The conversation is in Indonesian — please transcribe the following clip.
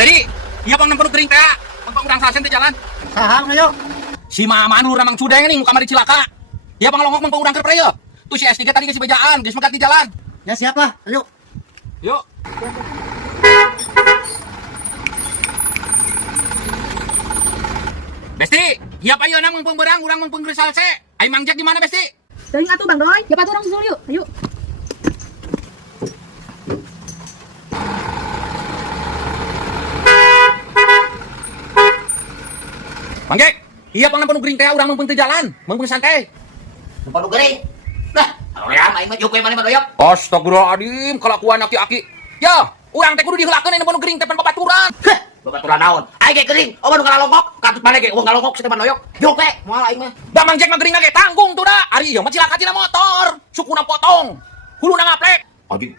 Jadi, iya pang nempel kering teh, pang urang sasen teh jalan. Saham ayo. Si Mama Nur namang cudeng nih muka mari cilaka. Iya pang longok pang urang keur preu. Tuh si S3 tadi geus bejaan, geus megat di jalan. Ya siap lah, ayo. Yuk. Besti, iya pa ieu na mengpeung beurang urang mengpeung geus salse. Ai mangjak di mana, Besti? Teuing atuh Bang Doy, ya orang susul yuk. Ayo. Mangjak, iya pang nampun gering teh urang mengpeung teu jalan, mengpeung santai. Tempat gering. Lah, aloyam aing mah juk we maneh mah doyok. Astagfirullahaladzim, kelakuan aki-aki. Ya, urang teh kudu diheulakeun anu nampun gering teh pan babaturan. Heh, babaturan naon? Aing ge gering, oh nu ngalongok, katut maneh ge wong ngalongok si teman doyok. Juk we, moal aing mah. Da mangjak mah gering ge tanggung tuh da. Ari ieu mah cilaka tina motor, sukuna potong. Huluna ngaplek. Aji,